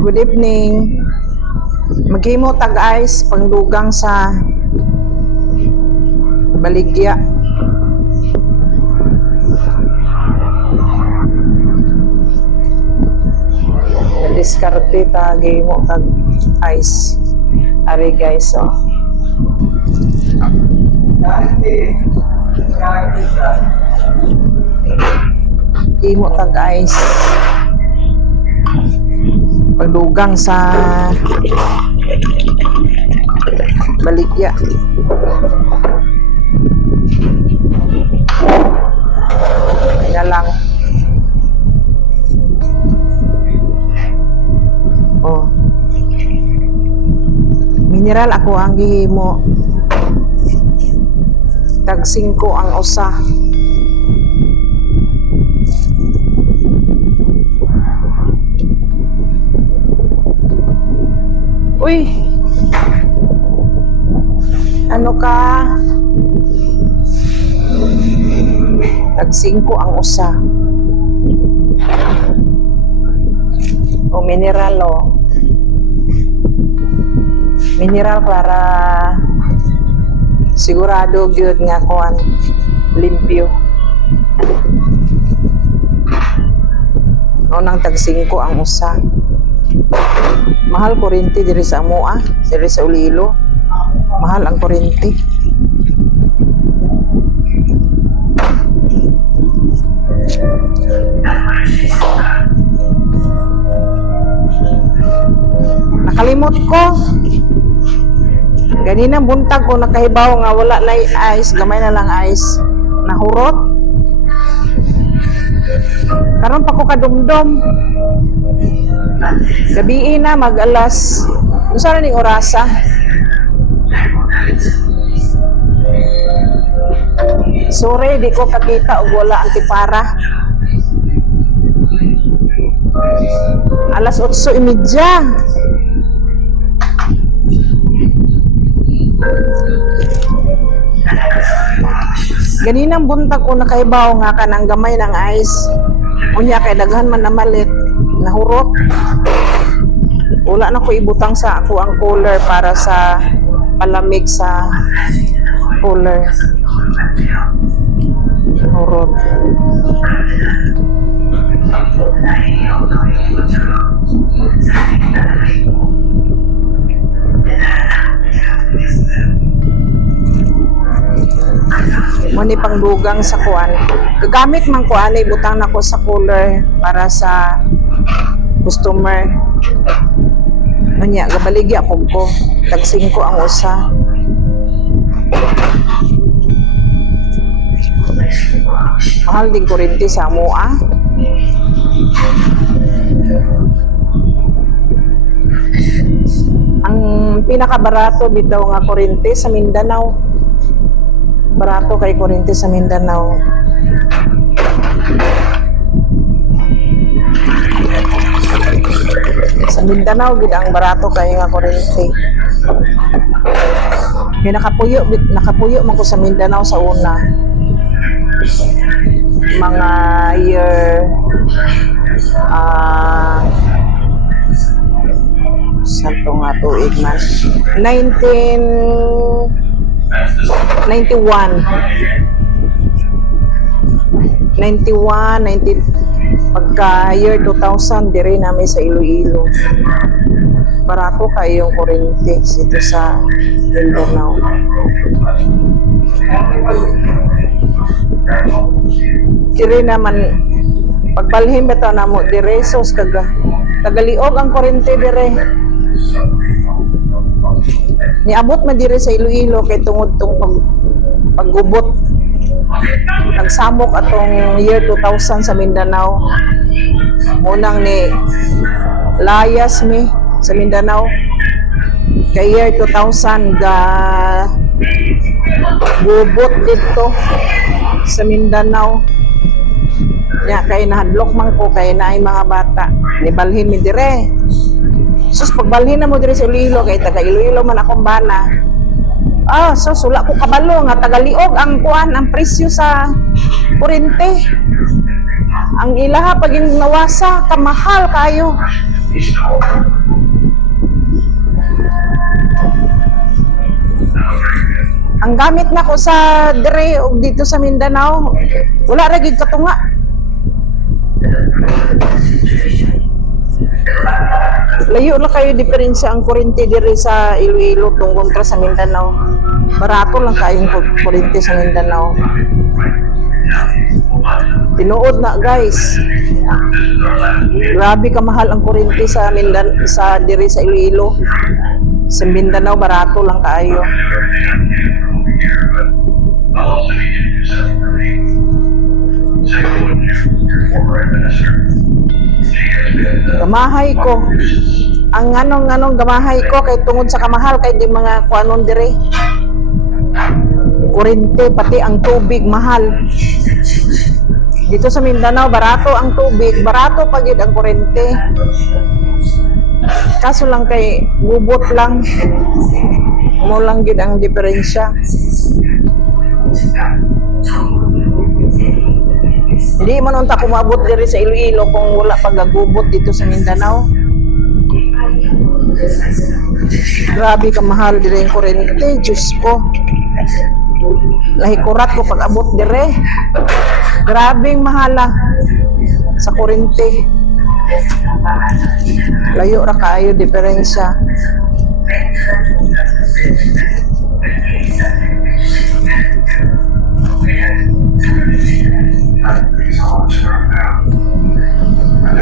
Good evening. Maghimo tag ice pangdugang sa Baligya. Diskarte ta gihimo tag ice. Ari guys, oh. Gihimo tag ice. Pagdugang sa Baligya. Yan lang. Oh. Mineral ako ang gihimo. Tag 5 ang usa. Uy, ano ka? Tag 5 ang usa. O mineral, o. Mineral para sigurado gyud nga kuan limpyo. O nang tag 5 ang usa. Mahal kuryente diri sa amoa, diri sa Ulilo. Mahal ang kuryente. Nakalimot ko. Ganina buntag ko nakahibaw nga wala na ice, gamay na lang ice. Nahurot. Karon pa ko kadumdum. Gabi na mag-alas. Unsa na ning orasa? Sorry, di ko kakita og wala antipara. Alas 8:30. Ganinang buntag ko nakaibaw nga kanang gamay ng ice. Unya kay daghan man na malit. Nahurot. Wala na ko ibutang sa ako ang cooler para sa palamig sa cooler. Nahurot. Muni pangdugang sa kuan. Gagamit man kuan ay butang nako sa cooler para sa customer. Manya gabaligya ko tag 5 ang usa. Mahal din kuryente sa amoa. Ang pinakabarato bitaw nga kuryente sa Mindanao. Barato kay kuryente sa Mindanao. Sa Mindanao gid ang barato kay nga kuryente. Kaya nakapuyo man ko sa Mindanao sa una. Mga year santo nga tuig man 91 pagka year 2000 dire namin sa Iloilo. Barato kayo yung kuryente dito sa Mindanao. Dire naman pagbalhin bitaw namo dire sos tagaliog ang kuryente dire. Niabot man dire sa Iloilo kay tungod tong paggubot nagsamok atong year 2000 sa Mindanao. Munang ni layas mi sa Mindanao kay year 2000 ga gubot dito sa Mindanao. Nya kay nahadlok man ko kay naay mga bata nibalhin mi dire. Sus pagbalhin na mo dire sa Iloilo kay taga Iloilo man akong bana. So sula ko kabalo nga tagaliog ang kuan ang presyo sa kuryente. Ang ilaha pag nawasa kamahal kayo. Ang gamit na ko sa dire og dito sa Mindanao, wala ra gid katunga. Layo na kayo diferensya ang kuryente dire sa Iloilo tungkol sa Mindanao. Barato lang kayong kuryente sa Mindanao. Tinuod na guys. Grabe ka mahal ang kuryente sa sa dire sa Iloilo. Sa Mindanao barato lang kayo. Gamahay ko. Ang anong gamahay ko kay tungod sa kamahal kay di mga kuanon dire. Kuryente pati ang tubig mahal. Dito sa Mindanao barato ang tubig, barato pa gid ang kuryente. Kaso lang kay gubot lang. Mo lang gid ang diferensya. Hindi man unta kumabot diri sa Iloilo kung wala pagagubot dito sa Mindanao. Grabe ka mahal diri ang kuryente, Diyos ko. Lahikurat ko pag abot dire. Grabing mahala sa kuryente. Layo ra kaayo diferensya.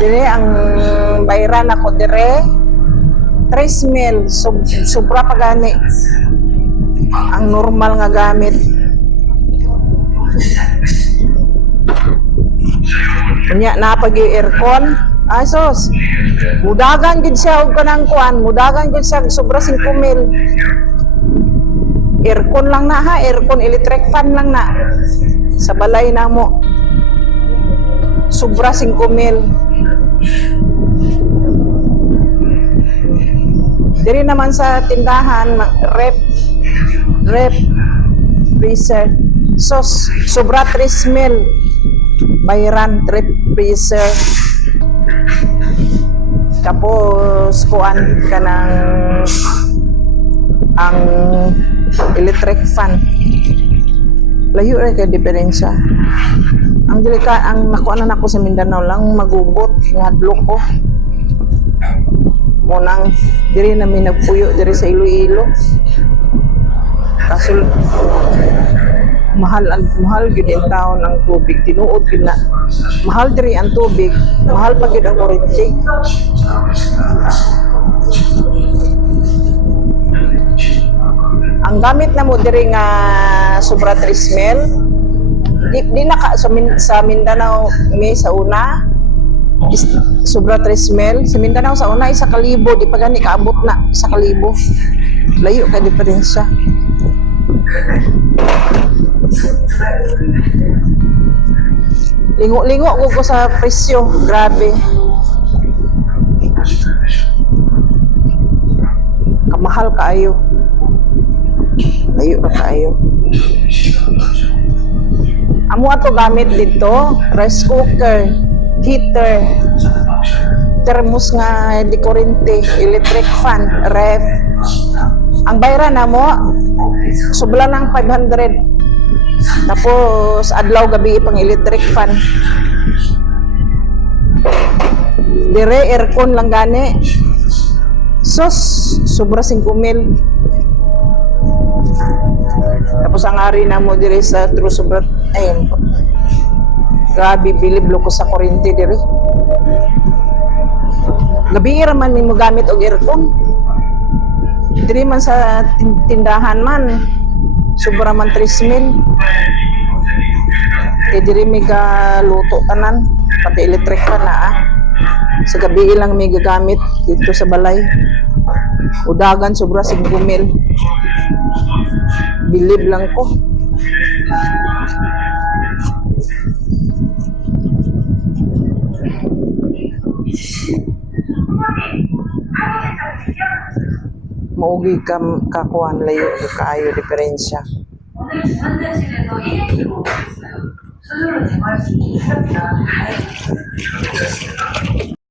Dire ang bayran ako dire 3,000 sobra pa gani ang normal nga gamit. Unya na pag aircon asos mudagan gid siya og kanang kuan, mudagan gid siya sobra 5,000. Aircon lang na ha, aircon electric fan lang na sa balay na mo. Sobra 5,000. Diri naman sa tindahan, rep, freezer. So, sobra 3,000. Bayran, rep, freezer. Tapos, kuan ka ng ang electric fan. Layo rin kay diferensya. Ang nakuha na ako sa Mindanao lang, magubot, ngadlok ko. Munang, diri namin nagpuyo, diri sa Iloilo. Kaso, mahal gid ang taon ang tubig. Tinuod gid na. Mahal diri ang tubig, mahal pa gid ang kuryente. Ang gamit na mo diri nga sobra 3,000. Di na sa Mindanao may sa una sobra 3,000. Sa Mindanao sa una 1,000, di pa gani kaabot na 1,000. Layo ka diferensya. Lingo ko sa presyo, grabe. Kamahal kaayo. Layo ra kaayo. Amo ato gamit dito, rice cooker, heater, thermos nga di kuryente, electric fan, ref. Ang bayran na mo, subla ng 500. Tapos adlaw gabi pang electric fan. Dire aircon lang gani. Sos, sobra 5,000. Tapos ang ari na mo dire sa true sobra ayun. Grabe bilib ko sa kuryente dire. Gabi ra man mo gamit og aircon. Dire man sa tindahan man sobra man 3,000. Dire may luto tanan pati electric fan na sa gabi lang may gagamit dito sa balay. Udagan sobra 5,000. Bilib lang ko. Maugi kakuan layo kaayo diferensya.